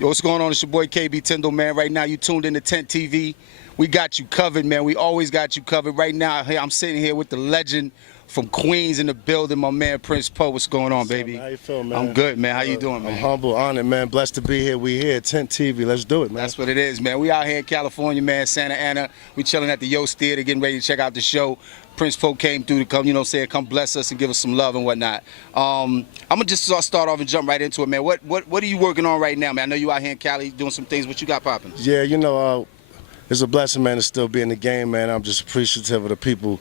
Yo, what's going on? It's your boy KB Tyndall, man. Right now, you tuned into Tent TV. We got you covered, man. We always got you covered. Right now, hey, I'm sitting here with the legend from Queens in the building, my man Prince Poe. What's going on, baby? How you feel, man? I'm good, man. How you doing, man? I'm humble, honored, man. Blessed to be here. We here, Tent TV. Let's do it, man. That's what it is, man. We out here in California, man, Santa Ana. We chilling at the Yost Theater, getting ready to check out the show. Prince Poe came through to come, you know, come bless us and give us some love and whatnot. I'm gonna just start off and jump right into it, man. What are you working on right now, man? I know you out here in Cali doing some things. What you got popping? Yeah, you know, it's a blessing, man, to still be in the game, man. I'm just appreciative of the people,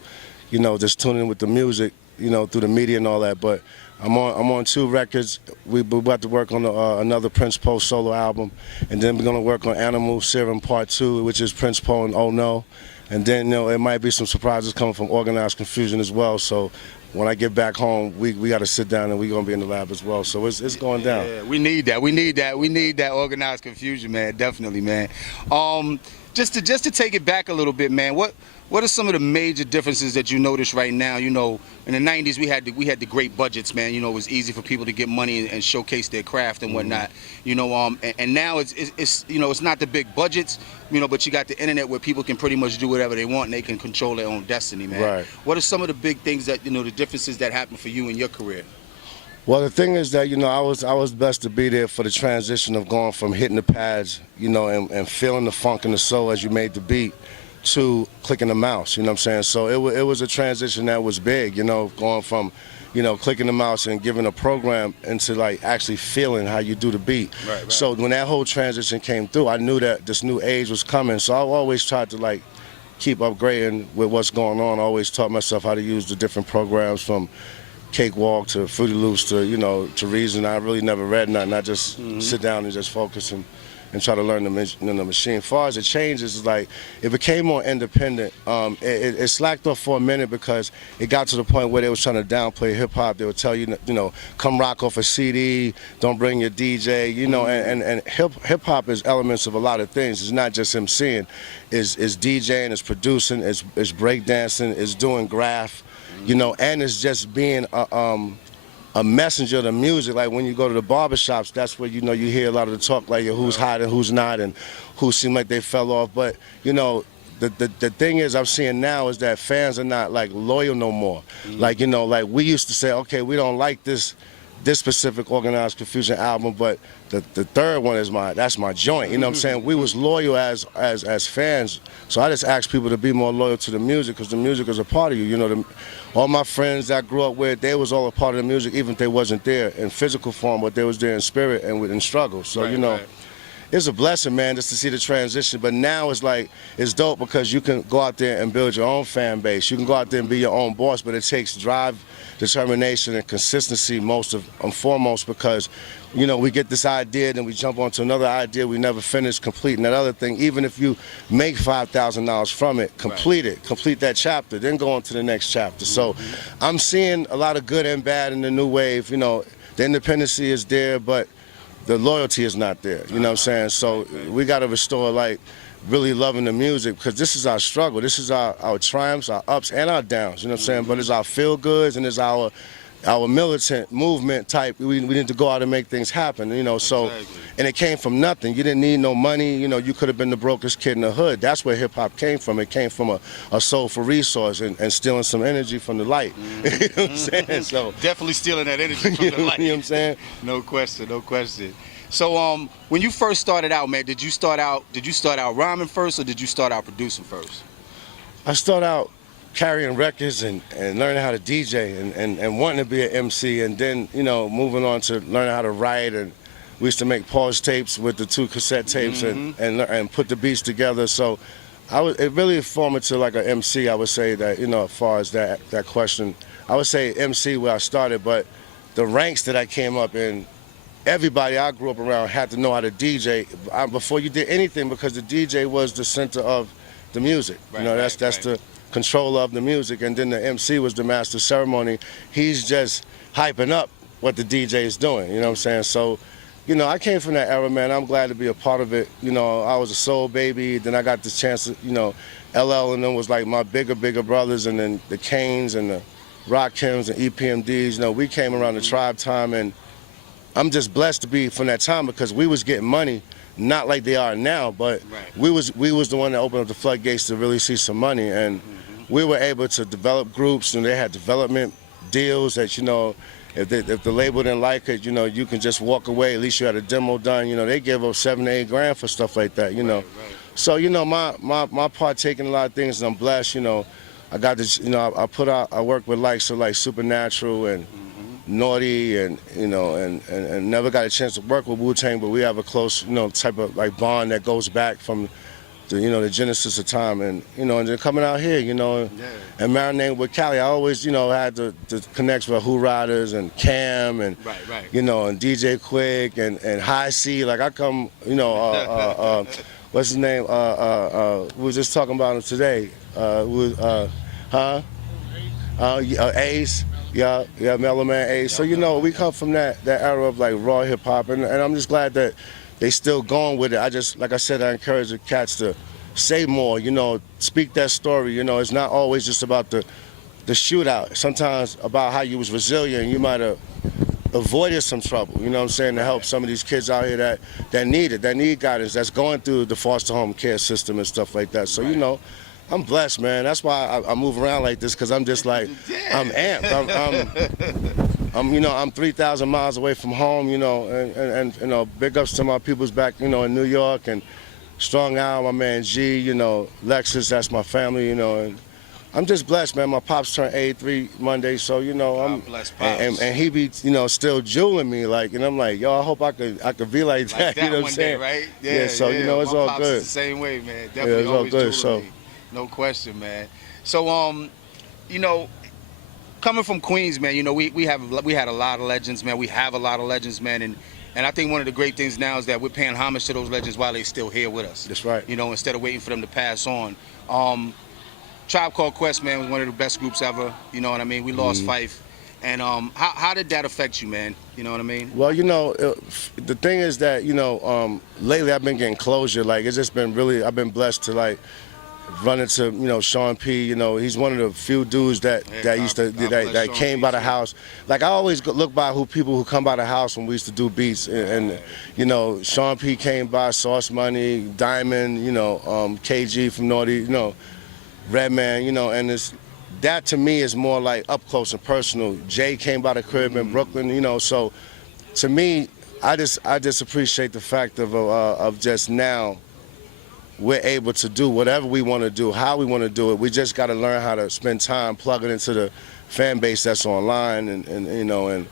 you know, just tuning in with the music, you know, through the media and all that. But I'm on 2 records. We're about to work on another Prince Poe solo album, and then we're gonna work on Animal Serum Part 2, which is Prince Poe and Oh No. And then, you know, it might be some surprises coming from Organized Konfusion as well. So when I get back home, we got to sit down and we're going to be in the lab as well. So it's going down. Yeah, we need that. We need that Organized Konfusion, man. Definitely, man. Just to take it back a little bit, man. What are some of the major differences that you notice right now? You know, in the 90s we had the great budgets, man. You know, it was easy for people to get money and showcase their craft and whatnot. You know, and now it's you know, it's not the big budgets, you know, but you got the internet where people can pretty much do whatever they want and they can control their own destiny, man. Right. What are some of the big things that, you know, the differences that happened for you in your career? Well, the thing is that, you know, I was blessed to be there for the transition of going from hitting the pads, you know, and feeling the funk and the soul as you made the beat, to clicking the mouse, you know what I'm saying? So it was a transition that was big, you know, going from, you know, clicking the mouse and giving a program into like actually feeling how you do the beat. Right. So when that whole transition came through, I knew that this new age was coming. So I always tried to like keep upgrading with what's going on. I always taught myself how to use the different programs, from Cakewalk to Fruity Loops to, you know, to Reason. I really never read nothing. I just sit down and just focus and try to learn the machine. As far as it changes, it's like it became more independent. It slacked off for a minute because it got to the point where they was trying to downplay hip hop. They would tell you, you know, come rock off a CD, don't bring your DJ, you know. And hip hop is elements of a lot of things. It's not just MCing, it's DJing, it's producing, it's breakdancing, it's doing graph, you know, and it's just being a messenger of the music. Like when you go to the barbershops, that's where, you know, you hear a lot of the talk, like who's hot and who's not, and who seem like they fell off. But, you know, the thing is, I'm seeing now is that fans are not like loyal no more. Like, you know, like we used to say, okay, we don't like this specific Organized Konfusion album, but the third one is that's my joint. You know what I'm saying? We was loyal as fans. So I just asked people to be more loyal to the music, because the music is a part of you. You know, all my friends that I grew up with, they was all a part of the music, even if they wasn't there in physical form, but they was there in spirit and in struggle. So, you know, it's a blessing, man, just to see the transition. But now it's like, it's dope because you can go out there and build your own fan base. You can go out there and be your own boss, but it takes drive, determination, and consistency most and foremost, because, you know, we get this idea, then we jump onto another idea, we never finish completing that other thing. Even if you make $5,000 from it, complete it, complete that chapter, then go on to the next chapter. So I'm seeing a lot of good and bad in the new wave. You know, the independency is there, but the loyalty is not there, you know what I'm saying? So we got to restore, like, really loving the music, because this is our struggle. This is our triumphs, our ups and our downs, you know what I'm saying? But it's our feel-goods and it's our militant movement type. We need to go out and make things happen, you know. So, and it came from nothing. You didn't need no money, you know. You could have been the brokest kid in the hood. That's where hip-hop came from. It came from a soulful resource and stealing some energy from the light. You know what I'm saying? So definitely stealing that energy from the light. You know what I'm saying? No question, no question. So when you first started out, man, did you start out rhyming first, or did you start out producing first? I started out carrying records and learning how to DJ and wanting to be an MC, and then, you know, moving on to learning how to write. And we used to make pause tapes with the 2 cassette tapes and put the beats together. So it really formed into like an MC. I would say that, you know, as far as that question, I would say MC where I started, but the ranks that I came up in, everybody I grew up around had to know how to DJ before you did anything, because the DJ was the center of the music. You know, that's the controller of the music, and then the MC was the master of ceremony. He's just hyping up what the DJ is doing, you know what I'm saying? So, you know, I came from that era, man. I'm glad to be a part of it. You know, I was a soul baby, then I got the chance to, you know, LL and them was like my bigger brothers, and then the Canes and the Rakims and EPMDs. You know, we came around the tribe time, and I'm just blessed to be from that time because we was getting money, not like they are now, but we was the one that opened up the floodgates to really see some money, and we were able to develop groups, and they had development deals that, you know, if the label didn't like it, you know, you can just walk away. At least you had a demo done. You know, they give up $7 to $8 grand for stuff like that. You know, so you know, my partake in a lot of things, and I'm blessed. You know, I got this. You know, I work with like Supernatural and Naughty, and you know, and never got a chance to work with Wu-Tang, but we have a close, you know, type of like bond that goes back from the, you know, the genesis of time, and you know, and then coming out here, you know, and marinating with Cali, I always, you know, had the connects with Who Riders and Cam and you know, and DJ Quick and High C. Like I come, you know, what's his name? We were just talking about him today. Ace. Yeah, Mellow Man Ace. So you know, we come from that era of like raw hip hop, and I'm just glad that they still going with it. I just, like I said, I encourage the cats to say more, you know, speak that story. You know, it's not always just about the shootout. Sometimes about how you was resilient. You might have avoided some trouble, you know what I'm saying, to help some of these kids out here that need guidance, that's going through the foster home care system and stuff like that. So, you know, I'm blessed, man. That's why I move around like this, because I'm just like, I'm amped. You know, I'm 3,000 miles away from home, you know, and you know, big ups to my peoples back, you know, in New York, and Strong Al, my man G, you know, Lexus, that's my family, you know, and I'm just blessed, man. My pops turned 83 Monday, so you know, I'm blessed, and he be, you know, still jeweling me, like, and I'm like, yo, I hope I could be like that, you know what I'm saying? Day, right? Yeah, so you know, it's all good. Is the same way, man. Definitely, it's all good. So, me. No question, man. So, you know, coming from Queens, man, you know, we had a lot of legends, man. We have a lot of legends, man, and I think one of the great things now is that we're paying homage to those legends while they're still here with us. That's right. You know, instead of waiting for them to pass on. Tribe Called Quest, man, was one of the best groups ever. You know what I mean? We lost Phife. And how did that affect you, man? You know what I mean? Well, you know, the thing is that, you know, lately I've been getting closure. Like, it's just been really, I've been blessed to, like, run into, you know, Sean P. You know, he's one of the few dudes that came by the house. Like, I always look by people who come by the house when we used to do beats. And you know, Sean P. came by, Sauce Money, Diamond, you know, KG from Naughty, you know, Redman, you know, and that to me is more like up close and personal. Jay came by the crib in Brooklyn, you know, so to me, I just appreciate the fact of just now we're able to do whatever we want to do, how we want to do it. We just got to learn how to spend time plugging into the fan base that's online, and you know, and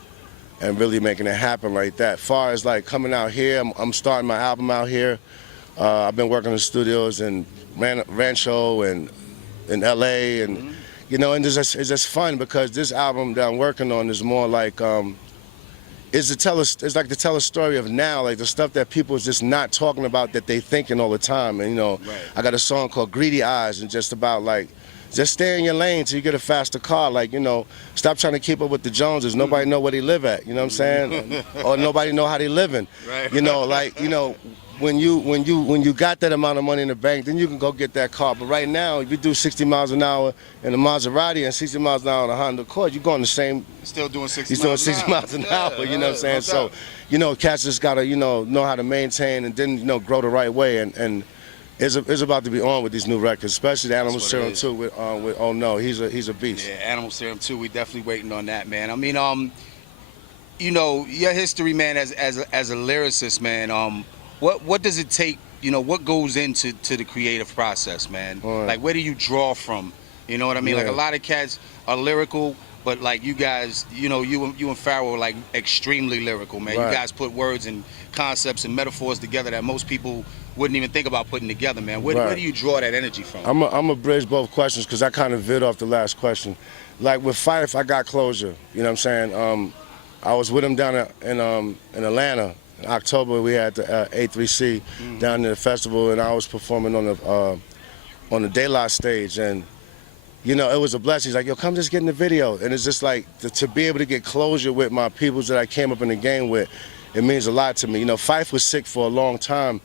really making it happen like that. As far as like coming out here, I'm starting my album out here. I've been working in the studios in Rancho and in LA, and you know, and it's just fun because this album that I'm working on is more like it's like to tell a story of now, like the stuff that people is just not talking about that they thinking all the time. And you know, I got a song called Greedy Eyes, and just about like just stay in your lane till you get a faster car. Like, you know, stop trying to keep up with the Joneses. Nobody know where they live at, you know what I'm saying? Or nobody know how they living. You know, like, you know, when you got that amount of money in the bank, then you can go get that car. But right now, if you do 60 miles an hour in a Maserati and 60 miles an hour in a Honda Accord, you're going the same. Still doing 60 You're doing 60 miles an hour, you know what I'm saying? So, you know, cats just gotta, you know how to maintain and then, you know, grow the right way. And it's about to be on with these new records, especially the Animal Serum 2 with Oh No, he's a beast. Yeah, Animal Serum 2, we definitely waiting on that, man. I mean, you know, your history, man, as a lyricist, man, what does it take, you know, what goes into the creative process, man? Like, where do you draw from? You know what I mean? Like, a lot of cats are lyrical, but like you guys, you know, you and Pharoahe are like extremely lyrical, man. You guys put words and concepts and metaphors together that most people wouldn't even think about putting together, man. Where do you draw that energy from? I'm gonna bridge both questions because I kind of veered off the last question. Like with Phife, I got closure. You know what I'm saying? I was with him down in Atlanta. In October, we had the A3C down in the festival, and I was performing on the Daylight stage, and you know, it was a blessing. He's like, yo, come just get in the video. And it's just like, to be able to get closure with my peoples that I came up in the game with, it means a lot to me. You know, Phife was sick for a long time.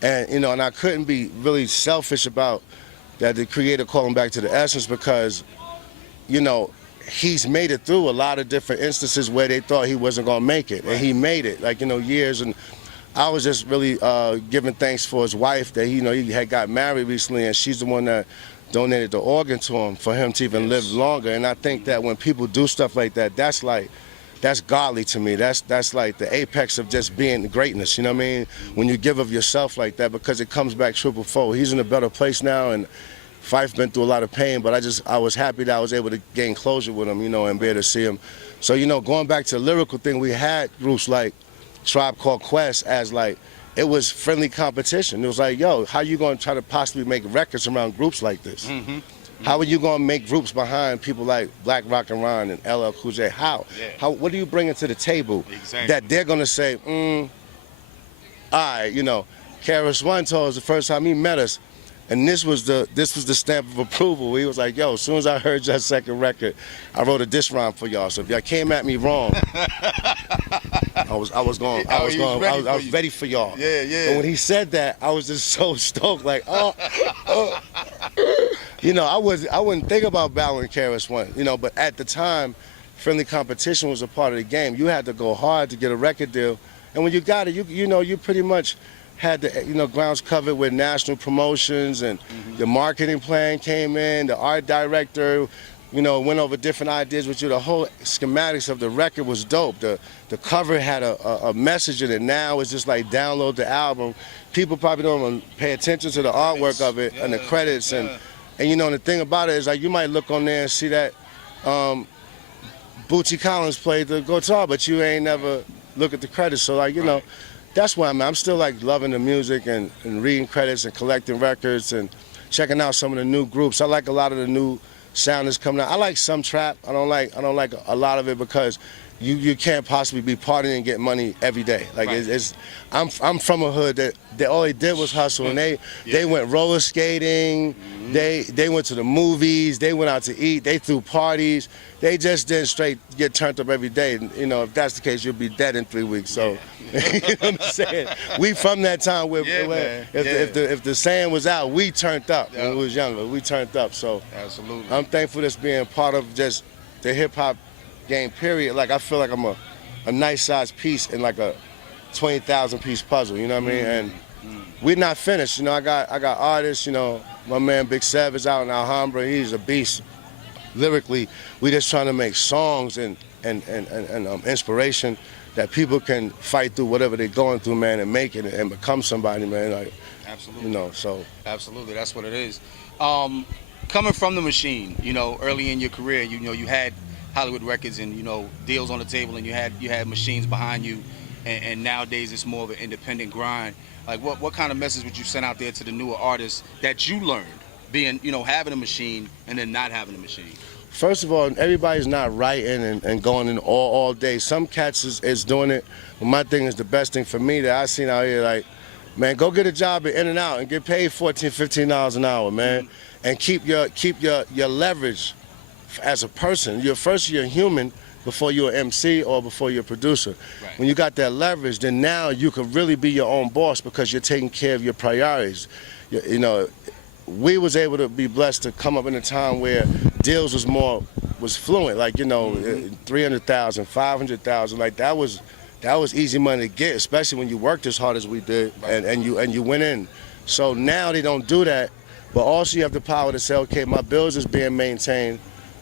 And, you know, and I couldn't be really selfish about that, the creator calling back to the essence, because, you know, he's made it through a lot of different instances where they thought he wasn't gonna make it, and he made it. Like, you know, years. And I was just really giving thanks for his wife that he had got married recently, and she's the one that donated the organ to him for him to even live longer. And I think that when people do stuff like that, that's godly to me. That's like the apex of just being greatness. You know what I mean? When you give of yourself like that, because it comes back triple fold. He's in a better place now, and Phife been through a lot of pain, but I was happy that I was able to gain closure with him, you know, and be able to see him. So, you know, going back to the lyrical thing, we had groups like Tribe Called Quest as like, it was friendly competition. It was like, yo, how you gonna try to possibly make records around groups like this? How are you gonna make groups behind people like Black Rock and Ron and LL Cool J? How? What are you bringing to the table that they're gonna say, all right, you know? KRS-One told us the first time he met us, and this was the stamp of approval. He was like, yo, as soon as I heard your second record, I wrote a diss rhyme for y'all. So if y'all came at me wrong, I was ready for y'all. Yeah, yeah. And when he said that, I was just so stoked, like, you know, I wouldn't think about battling KRS-One, you know, but at the time, friendly competition was a part of the game. You had to go hard to get a record deal, and when you got it, you know, you pretty much had the, you know, grounds covered with national promotions, and the marketing plan came in, the art director, you know, went over different ideas with you. The whole schematics of the record was dope. The cover had a message in it. Now it's just like download the album. People probably don't even pay attention to the artwork of it and the credits. And you know, the thing about it is, like, you might look on there and see that Bootsy Collins played the guitar, but you ain't never look at the credits. So, like, you know, that's why I'm still like loving the music and reading credits and collecting records and checking out some of the new groups. I like a lot of the new sound that's coming out. I like some trap. I don't like a lot of it because you can't possibly be partying and get money every day. Like I'm from a hood that all they did was hustle, and they went roller skating, they went to the movies, they went out to eat, they threw parties. They just didn't straight get turned up every day. And, you know, if that's the case, you'll be dead in 3 weeks. So, you know what I'm saying? We from that time where if the saying was out, we turned up when we was younger. We turned up. So absolutely, I'm thankful this being part of just the hip hop game. Period. Like, I feel like I'm a nice sized piece in like a 20,000 piece puzzle. You know what I mean? And we're not finished. You know, I got artists. You know, my man Big Sev is out in Alhambra. He's a beast. Lyrically, we just trying to make songs and inspiration that people can fight through whatever they're going through, man, and make it and become somebody, man. Like, absolutely. You know, so. Absolutely, that's what it is. Coming from the machine, you know, early in your career, you know, you had Hollywood records and, you know, deals on the table, and you had machines behind you, and nowadays it's more of an independent grind. Like, what kind of message would you send out there to the newer artists that you learned being, you know, having a machine and then not having a machine? First of all, everybody's not writing and going in all day. Some cats is doing it. But my thing is, the best thing for me that I seen out here, like, man, go get a job at In-N-Out and get paid $14, $15 an hour, man. And keep your leverage as a person. You're a human before you're an MC or before you're a producer. Right. When you got that leverage, then now you can really be your own boss because you're taking care of your priorities. You know, we was able to be blessed to come up in a time where deals was fluent, like, you know, 300,000, 500,000, like that was easy money to get, especially when you worked as hard as we did, and you went in. So now they don't do that, but also you have the power to say, okay, my bills is being maintained.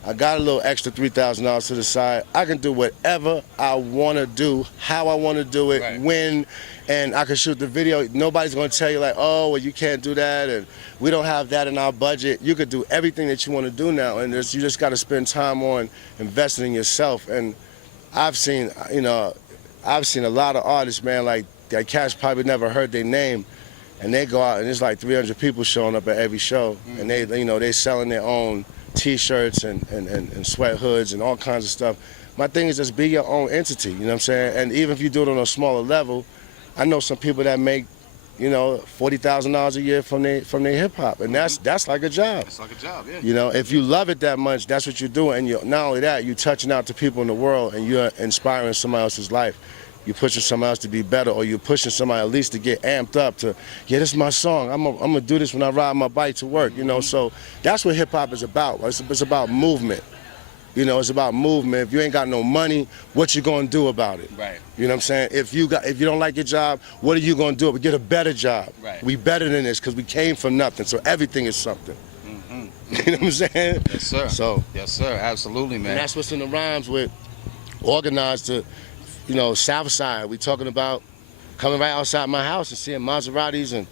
I got a little extra $3,000 to the side. I can do whatever I want to do, how I want to do it, when, and I can shoot the video. Nobody's going to tell you like, oh, well, you can't do that, and we don't have that in our budget. You could do everything that you want to do now, and you just got to spend time on investing in yourself. And I've seen a lot of artists, man, like that cats probably never heard their name, and they go out and it's like 300 people showing up at every show, and they selling their own T-shirts and sweat hoods and all kinds of stuff. My thing is just be your own entity, you know what I'm saying? And even if you do it on a smaller level, I know some people that make, you know, $40,000 a year from their hip hop, and that's like a job. It's like a job, yeah. You know, if you love it that much, that's what you're doing, and not only that, you're touching out to people in the world, and you're inspiring somebody else's life. You're pushing somebody else to be better, or you're pushing somebody at least to get amped up to, yeah, this is my song. I'm gonna do this when I ride my bike to work, you know. So that's what hip hop is about. It's about movement. You know, it's about movement. If you ain't got no money, what you gonna do about it? Right. You know what I'm saying? If you don't like your job, what are you gonna do? Get a better job. Right. We better than this because we came from nothing. So everything is something. Mm-hmm. You know what I'm saying? Yes, sir. So yes, sir. Absolutely, man. and that's what's in the rhymes with Organized to, you know, South Side. We talking about coming right outside my house and seeing Maseratis and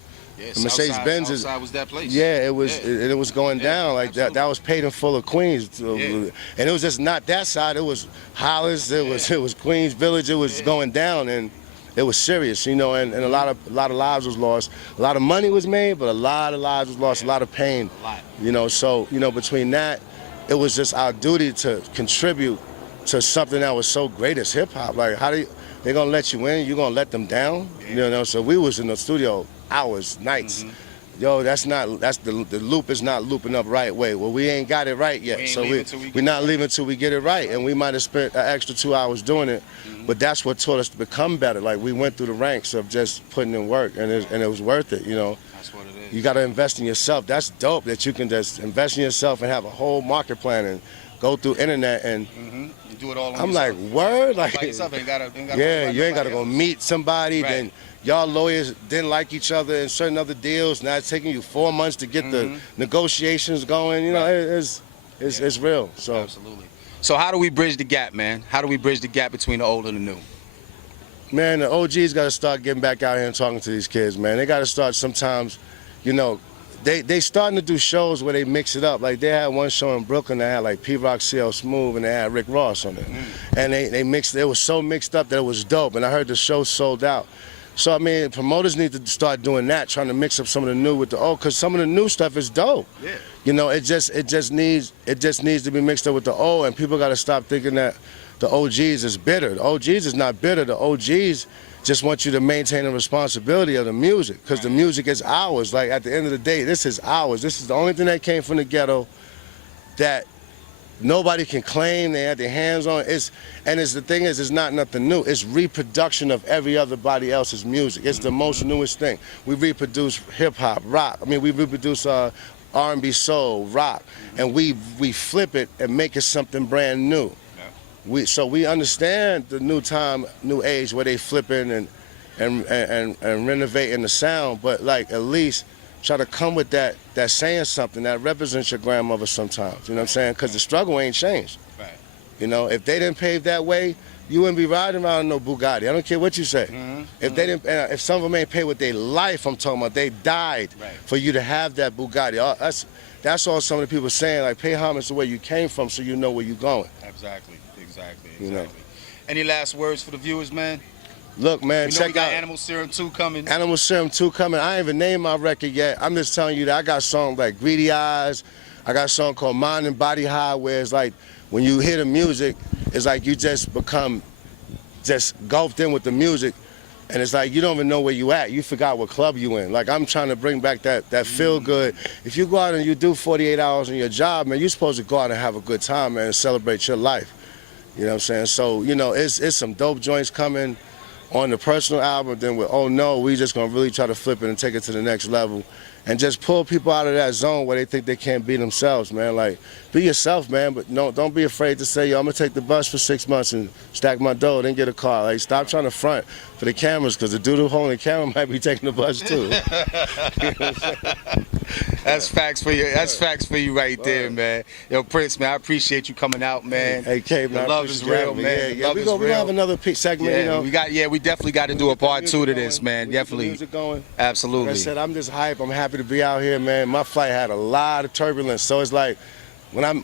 Mercedes Benzes. Southside was that place. Yeah, it was. Yeah. It was going down like absolutely. that. That was paid in full of Queens, Yeah. and it was just not that side. It was Hollis. It was Queens Village. It was going down, and it was serious, you know. And a lot of lives was lost. A lot of money was made, but a lot of lives was lost. A lot of pain. A lot. You know. So you know, between that, it was just our duty to contribute to something that was so great as hip hop. Like, how they gonna let you in? You gonna let them down? Yeah. You know. So we was in the studio hours, nights. Yo, that's the loop is not looping up right way. Well, we ain't got it right yet, we're not leaving till we get it right. And we might have spent an extra 2 hours doing it, but that's what taught us to become better. Like, we went through the ranks of just putting in work, and it was worth it, you know. That's what it is. You got to invest in yourself. That's dope that you can just invest in yourself and have a whole market plan and go through internet and. You do it all on I'm yourself. like, word, like, By yourself, ain't gotta yeah, worry you ain't about got to go nobody meet somebody, Right. then y'all lawyers didn't like each other in certain other deals. Now it's taking you 4 months to get the negotiations going. You know, Right. it's real. So Absolutely. So how do we bridge the gap, man? How do we bridge the gap between the old and the new? man, the OGs got to start getting back out here and talking to these kids, man. They got to start sometimes, you know. They starting to do shows where they mix it up. Like, they had one show in Brooklyn that had like P-Rock, CL Smooth, and they had Rick Ross on it. And they mixed, it was so mixed up that it was dope. And I heard the show sold out. So, I mean, promoters need to start doing that, trying to mix up some of the new with the old, because some of the new stuff is dope. Yeah. You know, it just needs to be mixed up with the old, and people got to stop thinking that the OGs is bitter. The OGs is not bitter. The OGs just want you to maintain the responsibility of the music, because the music is ours. Like, at the end of the day, this is ours. This is the only thing that came from the ghetto that nobody can claim they had their hands on. The thing is, it's not nothing new. It's reproduction of everybody else's music. It's the most newest thing. We reproduce hip hop, rock. I mean, we reproduce R&B, soul, rock, and we flip it and make it something brand new. So we understand the new time, new age, where they flipping and renovating the sound, but like, at least try to come with that saying something that represents your grandmother sometimes. You know what I'm saying? Because the struggle ain't changed. Right. You know, if they didn't pave that way, you wouldn't be riding around in no Bugatti. I don't care what you say. If they didn't, if some of them ain't paid with their life, I'm talking about, they died for you to have that Bugatti. That's all some of the people saying. Like, pay homage to where you came from, so you know where you're going. Exactly. You know. Any last words for the viewers, man? Look, man, We know check we got out Animal Serum 2 coming. Animal Serum 2 coming. I ain't even named my record yet. I'm just telling you that I got songs like Greedy Eyes. I got a song called Mind and Body High, where it's like, when you hear the music, it's like you just become just engulfed in with the music. And it's like, you don't even know where you at. You forgot what club you in. Like, I'm trying to bring back that feel good. If you go out and you do 48 hours on your job, man, you're supposed to go out and have a good time, man, and celebrate your life. You know what I'm saying? So, you know, it's some dope joints coming on the personal album. Then with Oh No, we just gonna really try to flip it and take it to the next level, and just pull people out of that zone where they think they can't be themselves, man. Like, be yourself, man, but no, don't be afraid to say, yo, I'm gonna take the bus for 6 months and stack my dough, then get a car. Like, stop trying to front for the cameras, because the dude who holding the camera might be taking the bus too. You know what I'm saying? That's facts for you. That's facts for you right there, man. Yo, Prince, man, I appreciate you coming out, man. Hey, K, man, the love is real, man. Yeah, we gonna have another segment, you know. We definitely got to do a part 2 to this, man. Definitely. Music going. Absolutely. Like I said, I'm just hype. I'm happy to be out here, man. My flight had a lot of turbulence, so it's like, when I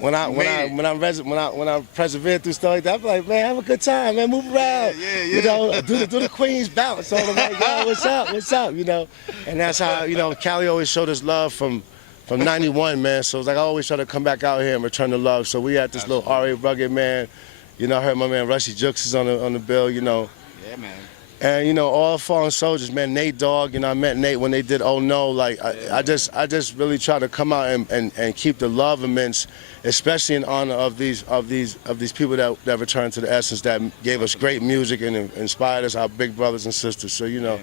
persevere through stuff like that, I'm like, man, have a good time, man, move around. Yeah. You know, do the Queen's bounce. So I'm like, yo, what's up, you know? And that's how, you know, Cali always showed us love from 91, man. So it's like, I always try to come back out here and return the love. So we had this little R.A. Rugged, man. You know, I heard my man Rushy Jukes is on the bill, you know. Yeah, man. And, you know, all fallen soldiers, man. Nate Dawg, you know, I met Nate when they did Oh No. Like, I just really try to come out and keep the love immense, especially in honor of these people that returned to the essence, that gave us great music and inspired us, our big brothers and sisters. So, you know,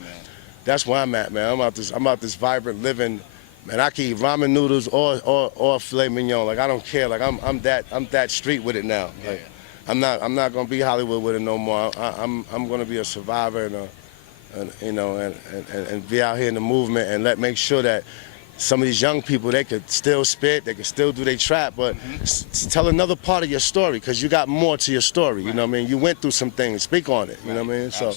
that's where I'm at, man. I'm out this vibrant, living Man, I can eat ramen noodles or filet mignon. Like I don't care. Like I'm that street with it now. Like I'm not gonna be Hollywood with it no more. I'm gonna be a survivor and be out here in the movement and make sure that some of these young people, they could still spit, they could still do their trap, but tell another part of your story, because you got more to your story. You know what I mean? You went through some things. Speak on it. You know what I mean? So,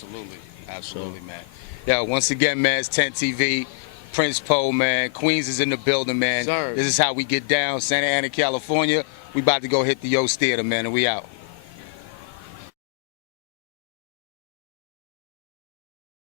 Absolutely, man. Yeah, once again, man, it's Tent TV. Prince Poe, man. Queens is in the building, man. Sir. This is how we get down. Santa Ana, California. We about to go hit the Yost Theater, man, and we out.